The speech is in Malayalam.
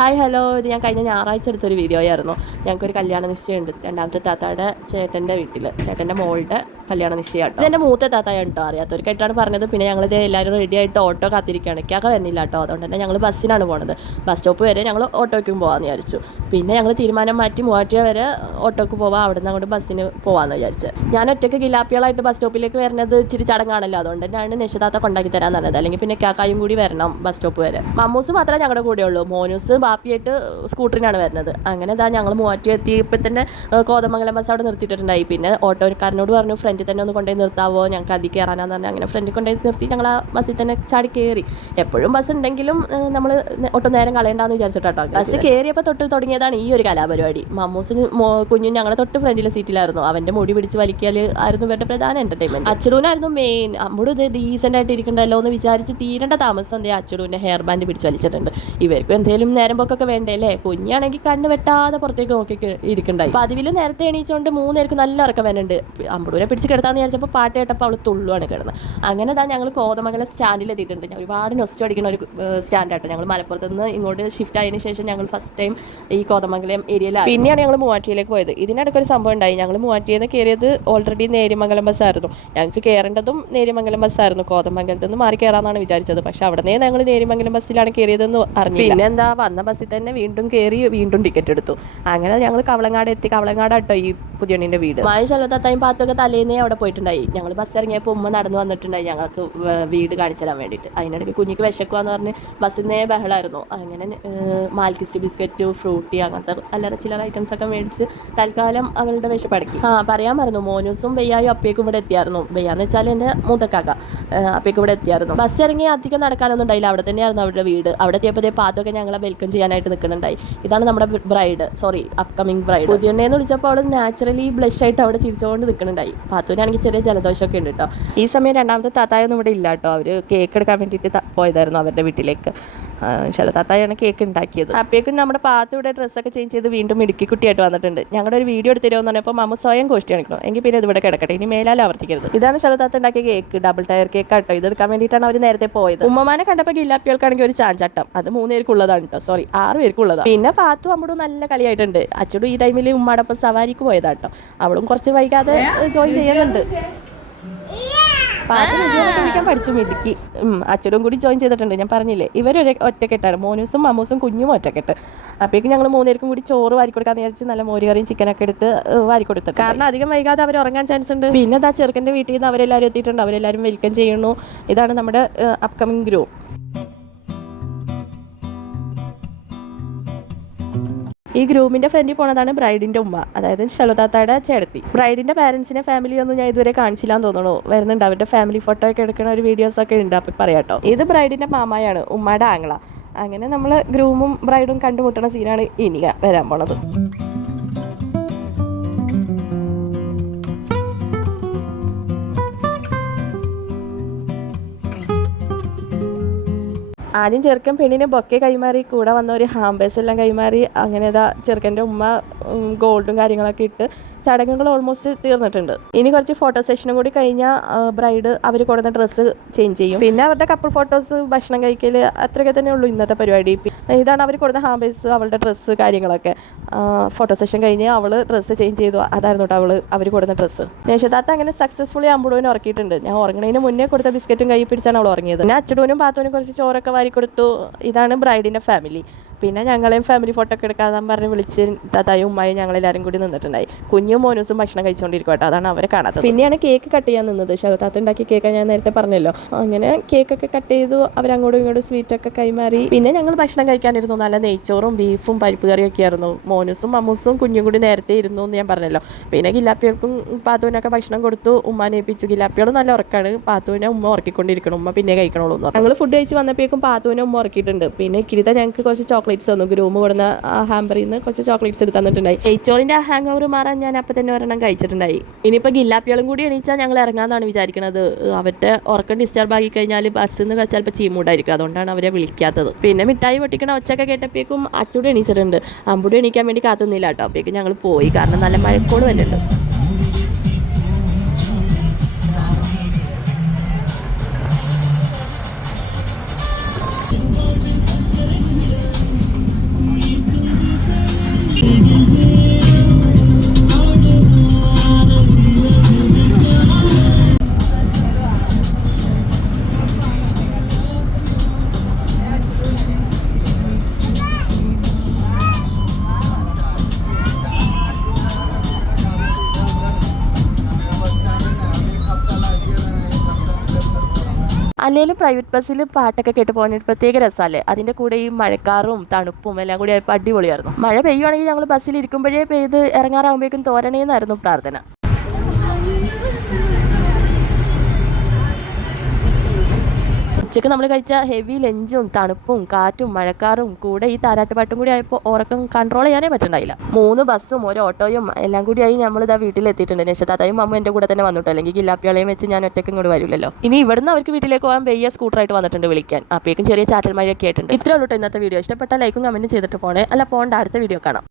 ഹായ് ഹലോ, ഇത് ഞാൻ കഴിഞ്ഞ ഞായറാഴ്ച എടുത്തൊരു വീഡിയോ ആയിരുന്നു. ഞങ്ങൾക്കൊരു കല്യാണ നിശ്ചയമുണ്ട്. രണ്ടാമത്തെ താത്തായുടെ ചേട്ടൻ്റെ വീട്ടിൽ, ചേട്ടൻ്റെ മോളുടെ കല്യാണ നിശ്ചയമാട്ടോ. ഇതെൻ്റെ മൂത്ത താത്തായാണ് കേട്ടോ, അറിയാത്തവർക്കായിട്ടാണ് പറഞ്ഞത്. പിന്നെ ഞങ്ങളിത് എല്ലാവരും റെഡി ആയിട്ട് ഓട്ടോ കാത്തിരിക്കുകയാണ്. ഇക്കാക്ക വരുന്നില്ല കേട്ടോ, അതുകൊണ്ട് തന്നെ ഞങ്ങൾ ബസ്സിനാണ് പോകുന്നത്. ബസ് സ്റ്റോപ്പ് വരെ ഞങ്ങൾ ഓട്ടോയ്ക്കും പോകാമെന്ന് വിചാരിച്ചു. പിന്നെ ഞങ്ങൾ തീരുമാനം മാറ്റി മൂവാറ്റുപുഴ വരെ ഓട്ടോയ്ക്ക് പോവാം, അവിടെ നിന്ന് അങ്ങോട്ട് ബസ്സിന് പോകാമെന്ന് വിചാരിച്ച്. ഞാൻ ഒറ്റയ്ക്ക് ഗിലാപ്പികളായിട്ട് ബസ് സ്റ്റോപ്പിലേക്ക് വരുന്നത് ഇച്ചിരി ചടങ്ങാണല്ലോ, അതുകൊണ്ട് തന്നെയാണ് നിശ്ചിതാത്ത കൊണ്ടാക്കി തരാൻ തന്നത്. അല്ലെങ്കിൽ പിന്നെ കാക്കായും കൂടി വരണം ബസ് സ്റ്റോപ്പ് വരെ. മമ്മൂസ് മാത്രമേ ഞങ്ങളുടെ കൂടെ ഉള്ളൂ. മോനൂസ് ബാപ്പിയായിട്ട് സ്കൂട്ടറിനാണ് വരുന്നത്. അങ്ങനെ ഇതാ ഞങ്ങൾ മൂവാറ്റുപുഴ എത്തിയപ്പോൾ തന്നെ കോതമംഗലം ബസ് അവിടെ നിർത്തിയിട്ടുണ്ടായി. പിന്നെ ഓട്ടോക്കാരനോട് പറഞ്ഞു ഫ്രണ്ടിൽ തന്നെ ഒന്ന് കൊണ്ടുപോയി നിർത്താവോ, ഞങ്ങൾക്ക് അതിൽ കയറാനാന്ന് പറഞ്ഞാൽ അങ്ങനെ ഫ്രണ്ടിൽ കൊണ്ടുപോയി നിർത്തി ഞങ്ങൾ ആ ബസ്സിൽ തന്നെ ചാടി കയറി. എപ്പോഴും ബസ് ഉണ്ടെങ്കിലും നമ്മൾ ഒട്ടും നേരം കളയണ്ടെന്ന് വിചാരിച്ചിട്ടോ ബസ് കയറിയപ്പോൾ തൊട്ട് തുടങ്ങിയതാണ് ഈ ഒരു കലാപരിപാടി. മമ്മൂസിന് കുഞ്ഞും ഞങ്ങളുടെ തൊട്ട് ഫ്രണ്ടിലെ സീറ്റിലായിരുന്നു. അവൻ്റെ മുടി പിടിച്ച് വലിക്കൽ ആയിരുന്നു ഇവരുടെ പ്രധാന എൻ്റർടൈൻമെൻറ്റ്. അച്ചടൂനായിരുന്നു മെയിൻ. അമ്മൂട് ഇത് ഡീസൻ്റ് ആയിട്ട് ഇരിക്കണ്ടല്ലോ എന്ന് വിചാരിച്ച് തീരേണ്ട താമസം എന്തേ അച്ചടൂൻ്റെ ഹെയർ ബാൻഡ് പിടിച്ച് വലിച്ചിട്ടുണ്ട്. ഇവർക്കും എന്തെങ്കിലും നേരം പോക്കൊക്കെ വേണ്ടേ അല്ലേ. കുഞ്ഞാണെങ്കിൽ കണ്ണ് വെട്ടാതെ പുറത്തേക്ക് നോക്കി ഇരിക്കണ്ടായി. അപ്പോൾ അതിൽ നേരത്തെ എണീച്ചുകൊണ്ട് മൂന്നേർക്ക് നല്ല ഉറക്കം വരുന്നുണ്ട്. അമ്പൂരെ പിടിച്ച് കിടത്താന്ന് വിചാരിച്ചപ്പോൾ പാട്ട് കേട്ടപ്പോൾ അവൾ തുള്ളുവാണ് കിടന്നത്. അങ്ങനെ ഇതാ ഞങ്ങൾ കോതമംഗലം സ്റ്റാൻഡിൽ എത്തിയിട്ടുണ്ട്. ഞാൻ ഒരുപാട് നൊസ്റ്റു അടിക്കുന്ന ഒരു സ്റ്റാൻഡാട്ടോ. ഞങ്ങൾ മലപ്പുറത്ത് നിന്ന് ഇങ്ങോട്ട് ഷിഫ്റ്റ് ആയതിനു ശേഷം ഞങ്ങൾ ഫസ്റ്റ് ടൈം ഈ കോതമംഗലം ഏരിയയിലാണ്. പിന്നെയാണ് ഞങ്ങൾ മൂവാറ്റുപുഴയിലേക്ക് പോയത്. ഇതിനിടയ്ക്ക് ഒരു സംഭവം ഉണ്ടായി. ഞങ്ങൾ മൂവാറ്റുപുഴയിൽ നിന്ന് കയറിയത് ഓൾറെഡി നേര്യമംഗലം ബസ്സായിരുന്നു. ഞങ്ങൾക്ക് കയറേണ്ടതും നേര്യമംഗലം ബസ്സായിരുന്നു. കോതമംഗലത്ത് നിന്ന് മാറി കയറാമെന്നാണ് വിചാരിച്ചത്. പക്ഷെ അവിടെ നിന്ന് ഞങ്ങൾ നേര്യമംഗലം ബസ്സിലാണ് കയറിയതെന്ന് അറിഞ്ഞു. പിന്നെ എന്താ വന്ന ബസ്സിൽ തന്നെ വീണ്ടും കയറി വീണ്ടും ടിക്കറ്റ് എടുത്തു. അങ്ങനെ ഞങ്ങൾ കവളങ്ങാട് എത്തി. കവളങ്ങാടാട്ടോ ഈ പുതിയണ്ണിൻ്റെ വീട്. മായ ശലത്തായും പാത്തൊക്കെ തലേന്നേ അവിടെ പോയിട്ടുണ്ടായി. ഞങ്ങൾ ബസ് ഇറങ്ങിയപ്പോൾ ഉമ്മ നടന്നു വന്നിട്ടുണ്ടായി ഞങ്ങൾക്ക് വീട് കാണിച്ചു തരാൻ വേണ്ടിയിട്ട്. അതിനിടയ്ക്ക് കുഞ്ഞിക്ക് വിശക്കുവാന്ന് പറഞ്ഞ് ബസ്സിൽ നിന്നേ ബഹളമായിരുന്നു. അങ്ങനെ മാൽക്കിസ്റ്റ് ബിസ്ക്കറ്റ്, ഫ്രൂട്ടി അങ്ങനത്തെ അല്ലറ ചില്ലറ ഐറ്റംസ് ഒക്കെ മേടിച്ച് തൽക്കാലം അവളുടെ വിശപ്പടക്കി. പറയാൻ മറന്നു, മോനൂസും ബെയ്യായും അപ്പേക്കും ഇവിടെ എത്തിയായിരുന്നു. ബെയ്യാന്ന് വെച്ചാൽ എൻ്റെ മൂത്തക്കാക്ക, അപ്പേക്കും ഇവിടെ എത്തിയായിരുന്നു. ബസ് ഇറങ്ങി അധികം നടക്കാനൊന്നും ഉണ്ടായില്ല. അവിടെ തന്നെയായിരുന്നു അവരുടെ വീട്. അവിടെ എത്തിയപ്പോൾ പാത്തൊക്കെ ഞങ്ങളെ വെൽക്കം ചെയ്യാനായിട്ട് നിൽക്കുന്നുണ്ടായി. ഇതാണ് നമ്മുടെ ബ്രൈഡ്, സോറി അപ്കമിങ് ബ്രൈഡ്. പുതിയണ്ണേന്ന് വിളിച്ചപ്പോൾ അവൾ നാച്ചുറലി ബ്ലഷ് ആയിട്ട് അവിടെ ചിരിച്ചുകൊണ്ട് നിൽക്കുന്നുണ്ടായി. പാത്തൂനാണെങ്കിൽ ചെറിയ ജലദോഷമൊക്കെ ഉണ്ട് കേട്ടോ. ഈ സമയം രണ്ടാമത്തെ താത്തായൊന്നും ഇവിടെ ഇല്ല കേട്ടോ. അവർ കേക്ക് എടുക്കാൻ വേണ്ടിയിട്ട് പോയതായിരുന്നു അവരുടെ വീട്ടിലേക്ക്. താത്തായാണ് കേക്ക് ഉണ്ടാക്കിയത്. അപ്പോഴേക്കും നമ്മുടെ പാത്തൂടെ ഡ്രസ്സൊക്കെ ചേഞ്ച് ചെയ്ത് വീണ്ടും ഇടുക്കി കുട്ടിയായിട്ട് വന്നിട്ടുണ്ട്. ഞങ്ങളുടെ ഒരു വീഡിയോ എടുത്തിരുമെന്ന് പറഞ്ഞപ്പോൾ മമ്മ സ്വയം കോസ്റ്റ് കാണിക്കണം. എങ്കിൽ പിന്നെ ഇതിവിടെ കിടക്കട്ടെ, ഇനി മേലാലും ആവർത്തിക്കരുത്. ഇതാണ് താത്ത ഉണ്ടാക്കിയ കേക്ക്, ഡബിൾ ടയർ കേക്ക് കേട്ടോ. ഇതെടുക്കാൻ വേണ്ടിയിട്ടാണ് അവർ നേരത്തെ പോയത്. ഉമ്മമാനെ കണ്ടപ്പോൾ ഗില്ലാപ്പികൾക്കാണെങ്കിൽ ഒരു ചാഞ്ചട്ടം. അത് 3 പേർക്കുള്ളതാണ് കേട്ടോ, സോറി 6 പേർക്കുള്ളതാണ്. പിന്നെ പാത്തു അമ്മടും നല്ല കളിയായിട്ടുണ്ട്. അച്ചടും ഈ ടൈമിൽ ഉമ്മാടൊപ്പം സവാരിക്ക് പോയതാട്ടോ. അവളും കുറച്ച് വൈകാതെ ജോയിൻ ചെയ്യുന്നുണ്ട്. പാത്തു കുടിക്കാൻ പഠിച്ചു മിടുക്കി. അച്ചടും കൂടി ജോയിൻ ചെയ്തിട്ടുണ്ട്. ഞാൻ പറഞ്ഞില്ലേ ഇവരൊരു ഒറ്റക്കെട്ടാണ്. മോനൂസും മമ്മൂസും കുഞ്ഞും ഒറ്റക്കെട്ട്. അപ്പോഴേക്കും ഞങ്ങൾ 3 പേർക്കും കൂടി ചോറ് വാരിക്കൊടുക്കാന്ന് വിചാരിച്ച് നല്ല മോരുകറിയും ചിക്കനൊക്കെ എടുത്ത് വാരിക്കൊടുത്തു. കാരണം അധികം വൈകാതെ അവർ ഉറങ്ങാൻ ചാൻസ് ഉണ്ട്. പിന്നെ ഇതാ ചെറുക്കൻ്റെ വീട്ടിൽ നിന്ന് അവരെല്ലാവരും എത്തിയിട്ടുണ്ട്. അവരെല്ലാവരും വെൽക്കം ചെയ്യുന്നു. ഇതാണ് നമ്മുടെ അപ്കമിങ് ഗ്രൂപ്പ്. ഈ ഗ്രൂമിൻ്റെ ഫ്രണ്ടിൽ പോണതാണ് ബ്രൈഡിൻ്റെ ഉമ്മ, അതായത് ശലുതാത്തയുടെ ചേട്ടത്തി. ബ്രൈഡിൻ്റെ പാരൻസിനെ ഫാമിലിയൊന്നും ഞാൻ ഇതുവരെ കാണിച്ചില്ലാന്ന് തോന്നുന്നു. വരുന്നുണ്ട്, അവരുടെ ഫാമിലി ഫോട്ടോ ഒക്കെ എടുക്കുന്ന ഒരു വീഡിയോസൊക്കെ ഉണ്ട്. അപ്പം പറയാട്ടോ, ഇത് ബ്രൈഡിൻ്റെ മാമയാണ്, ഉമ്മയുടെ ആങ്ങള. അങ്ങനെ നമ്മൾ ഗ്രൂമും ബ്രൈഡും കണ്ടുമുട്ടുന്ന സീനാണ് ഇനി വരാൻ പോണത്. ആദ്യം ചെറുക്കൻ പെണ്ണിനെ ബൊക്കെ കൈമാറി, കൂടെ വന്ന ഒരു ഹാമ്പേഴ്സ് എല്ലാം കൈമാറി. അങ്ങനെ ഇതാ ചെറുക്കൻ്റെ ഉമ്മ ഗോൾഡും കാര്യങ്ങളൊക്കെ ഇട്ട് ചടങ്ങുകൾ ഓൾമോസ്റ്റ് തീർന്നിട്ടുണ്ട്. ഇനി കുറച്ച് ഫോട്ടോ സെഷനും കൂടി കഴിഞ്ഞാൽ ബ്രൈഡ് അവർ കൊടുക്കുന്ന ഡ്രസ്സ് ചേഞ്ച് ചെയ്യും. പിന്നെ അവരുടെ കപ്പിൾ ഫോട്ടോസ്, ഭക്ഷണം കഴിക്കൽ, അത്രയൊക്കെ തന്നെ ഉള്ളൂ ഇന്നത്തെ പരിപാടി. ഇതാണ് അവർ കൊടുക്കുന്ന ഹാമ്പേഴ്സ്, അവളുടെ ഡ്രസ്സ് കാര്യങ്ങളൊക്കെ. ഫോട്ടോ സെഷൻ കഴിഞ്ഞ് അവൾ ഡ്രസ്സ് ചേഞ്ച് ചെയ്തു. അതായിരുന്നു കേട്ടോ അവർ കൊടുക്കുന്ന ഡ്രസ്സ്. നിഷതാത്ത അങ്ങനെ സക്സസ്ഫുള്ളി അമ്പുടുവിനെ ഉറക്കിയിട്ടുണ്ട്. ഞാൻ ഉറങ്ങുന്നതിന് മുന്നേ കൊടുത്ത ബിസ്ക്കറ്റും കൈ പിടിച്ചാണ് അവൾ ഉറങ്ങിയത്. പിന്നെ അച്ചടൂനും പാത്തൂനും കുറച്ച് ചോറൊക്കെ വാരി കൊടുത്തു. ഇതാണ് ബ്രൈഡിൻ്റെ ഫാമിലി. പിന്നെ ഞങ്ങളെയും ഫാമിലി ഫോട്ടോ ഒക്കെ എടുക്കാമെന്ന് പറഞ്ഞ് വിളിച്ച് താത്തായും ഉമ്മായും ഞങ്ങളെല്ലാവരും കൂടി നിന്നിട്ടുണ്ടായി. കുഞ്ഞും മോനൂസും ഭക്ഷണം കഴിച്ചുകൊണ്ടിരിക്കും കേട്ടോ, അതാണ് അവരെ കാണാത്തത്. പിന്നെയാണ് കേക്ക് കട്ട് ചെയ്യാൻ നിന്നത്. ശലതാത്ത ഉണ്ടാക്കിയ കേക്ക് ഞാൻ നേരത്തെ പറഞ്ഞല്ലോ. അങ്ങനെ കേക്കൊക്കെ കട്ട് ചെയ്തു. അവരങ്ങോട്ടും ഇങ്ങോട്ടും സ്വീറ്റൊക്കെ കൈമാറി. പിന്നെ ഞങ്ങൾ ഭക്ഷണം കഴിക്കാനിരുന്നു. നല്ല നെയ്ച്ചോറും ബീഫും പരിപ്പ് കറിയൊക്കെ ആയിരുന്നു. മോനൂസും മമ്മൂസും കുഞ്ഞും കൂടി നേരത്തെ ഇരുന്നു എന്ന് ഞാൻ പറഞ്ഞല്ലോ. പിന്നെ ഗില്ലാപ്പികൾക്കും പാത്തൂനൊക്കെ ഭക്ഷണം കൊടുത്തു. ഉമ്മാനെ ഏൽപ്പിച്ചു. ഗില്ലാപ്പിയോട് നല്ല ഉറക്കാണ്. പാത്തൂനെ ഉമ്മ ഉറക്കിക്കൊണ്ടിരിക്കണം. ഉമ്മ പിന്നെ കഴിക്കണുള്ളൂ എന്ന് പറഞ്ഞു. ഞങ്ങൾ ഫുഡ് കഴിച്ച് വന്നപ്പോഴേക്കും പാത്തൂനെ ഉമ്മ ഉറക്കിയിട്ടുണ്ട്. പിന്നെ കിരിത ഞങ്ങൾക്ക് കുറച്ച് ചോക്ലേറ്റ്സ് തന്നു. ഗ്രൂമ് കൊടുന്ന ആ ഹാമ്പറിൽ നിന്ന് കുറച്ച് ചോക്ലേറ്റ്സ് എടുത്ത് തന്നിട്ടുണ്ടായി. നെയ്ച്ചോറിൻ്റെ ആ ഹാങ് ഓവർ മാറാൻ ഞാൻ അപ്പം തന്നെ ഒരെണ്ണം കഴിച്ചിട്ടുണ്ടായി. ഇനിയിപ്പോൾ ഗില്ലാപ്പികളും കൂടി എണീച്ചാൽ ഞങ്ങൾ ഇറങ്ങാമെന്നാണ് വിചാരിക്കുന്നത്. അവരുടെ ഉറക്കം ഡിസ്റ്റർബ് ആക്കി കഴിഞ്ഞാൽ ബസ്സിൽ നിന്ന് ചിലപ്പോൾ ചീമൂടായിരിക്കും. അതുകൊണ്ടാണ് അവരെ വിളിക്കാത്തത്. പിന്നെ മിഠായി പൊട്ടിക്കണ ഒച്ചയൊക്കെ കേട്ടപ്പോഴേക്കും അച്ചൂടി എണീച്ചിട്ടുണ്ട്. അമ്പൂടി എണീക്കാൻ വേണ്ടി കാത്തുന്നില്ല കേട്ടോ. അപ്പോഴേക്കും ഞങ്ങൾ പോയി. കാരണം നല്ല മഴക്കോട് വരുന്നുണ്ട്. അല്ലെങ്കിലും പ്രൈവറ്റ് ബസ്സിൽ പാട്ടൊക്കെ കേട്ട് പോകാൻ ഒരു പ്രത്യേക രസമല്ലേ. അതിൻ്റെ കൂടെ ഈ മഴക്കാറും തണുപ്പും എല്ലാം കൂടി ആയപ്പോൾ അടിപൊളിയായിരുന്നു. മഴ പെയ്യുവാണെങ്കിൽ ഞങ്ങൾ ബസ്സിൽ ഇരിക്കുമ്പോഴേ പെയ്ത് ഇറങ്ങാറാകുമ്പോഴേക്കും തോരണേന്നായിരുന്നു പ്രാർത്ഥന. ഉച്ചയ്ക്ക് നമ്മൾ കഴിച്ച ഹെവി ലഞ്ചും തണുപ്പും കാറ്റും മഴക്കാറും കൂടെ ഈ താരാട്ടുപാട്ടും കൂടി ആയപ്പോൾ ഉറക്കം കൺട്രോൾ ചെയ്യാനേ പറ്റുന്നുണ്ടായില്ല. 3 ബസ്സും ഒരു ഓട്ടോയും എല്ലാം കൂടിയായി നമ്മളിതാ വീട്ടിലെത്തിയിട്ടുണ്ട്. നിശത്താത്തയും അമ്മ എൻ്റെ കൂടെ തന്നെ വന്നിട്ട്, അല്ലെങ്കിൽ ഗില്ലാപ്പികളെയും വെച്ച് ഞാൻ ഒറ്റയ്ക്ക് ഇങ്ങോട്ട് വരില്ലല്ലോ. ഇനി ഇവിടുന്ന് അവർക്ക് വീട്ടിലേക്ക് പോകാൻ വെയ്യ സ്കൂട്ടറായിട്ട് വന്നിട്ടുണ്ട് വിളിക്കാൻ. അപ്പോഴേക്കും ചെറിയ ചാറ്റൽ മഴയൊക്കെ ആയിട്ടുണ്ട്. ഇത്രേ ഉള്ളൂ ഇന്നത്തെ വീഡിയോ. ഇഷ്ടപ്പെട്ട ലൈക്കും കമൻറ്റും ചെയ്തിട്ട് പോണേ. അല്ല പോകണ്ട, അടുത്ത വീഡിയോ കാണാം.